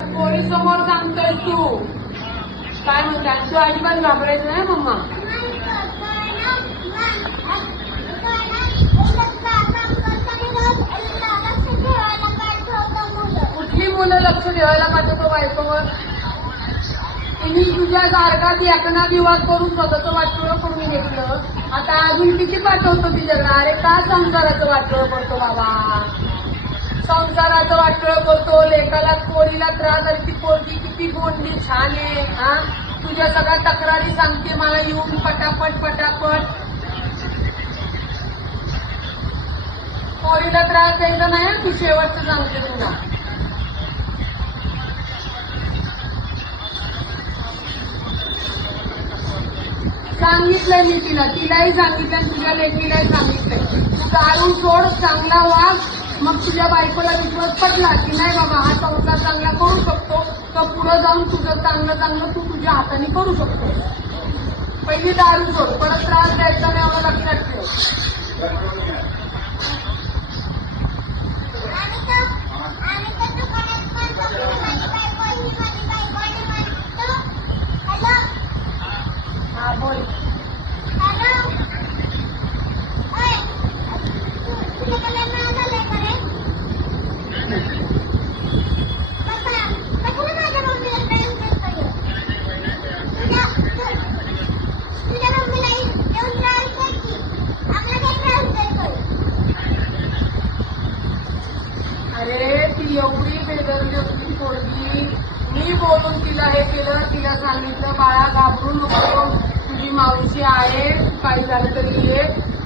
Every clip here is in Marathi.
पोरी समोर सांगतोय तू काय म्हणतात? तू अजिबात घाबरायचं नाही मम्मा. कुठली मुलं लक्ष ठेवायला पाहिजे तो बायकोवर? तुम्ही तुझ्या सारखाच एकना विवाद करून स्वतःचं वाटोळं करून घेतलं. आता अजून किती पाठवतो तिच्याकडे? अरे का संसाराचं वाटोळं करतो बाबा? संसाराचं वाटोळं करतो, लेकाला पोरीला त्रास झाली. ती पोरगी किती बोलली छान आहे. हा तुझ्या सगळ्या तक्रारी सांगते मला येऊन पटापट पटापट. पोरीला त्रास द्यायचा नाही तू, शेवटचं सांगते तुला. सांगितलंय मी तिलाही सांगितलं, तुझ्या लेकीलाही सांगितलंय. तू दारू सोड, चांगला वाग. मग तुझ्या बायकोला विश्वास पटला की नाही बाबा हा संसार चांगला करू शकतो, तर पुढे जाऊन तुझं चांगलं चांगलं तू तुझ्या हाताने करू शकतो. पहिली दारू सोड, परत त्रास द्यायचा नाही एवढं लक्षात ठेव. हा बोल. अरे ती एवढी बेदरली होती पोरगी. मी बोलून तिला हे केलं, तिला सांगितलं बाळा घाबरू नको, तुझी मावशी आहे, काही झालं तरी ये.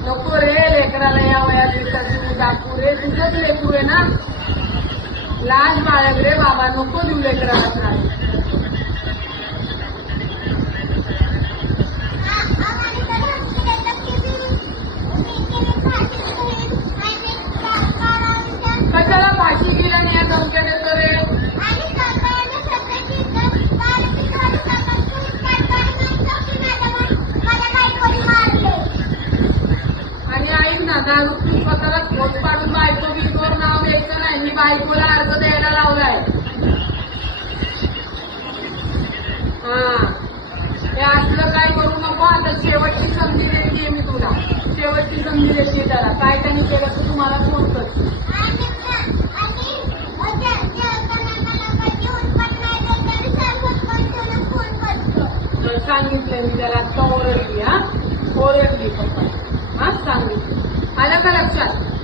नको रे लेकराला या वयात तू दाखवू रे, तुझंच लेकरू आहे ना. लाज बाळग रे बाबा, नको देऊ लेकराला त्रास. कशाला फाशी दिला नाही या धमक्याने रे? आणि ऐक ना, दारू तू स्वतःला खोट पाडून बायको बिकोर नाव द्यायचं नाही. मी बायकोला अर्ज द्यायला लावलाय. हा हे असलं काय करू नको. आता शेवटची संधी द्यायची मी तुला, शेवटची संधी द्यायची. त्याला काय त्यांनी केलं तर तुम्हाला फोन करतो. सांगितलंय मी त्याला, आता ओरडली. हा ओरडली पप्पा. हा सांगितलं, आलं का लक्षात?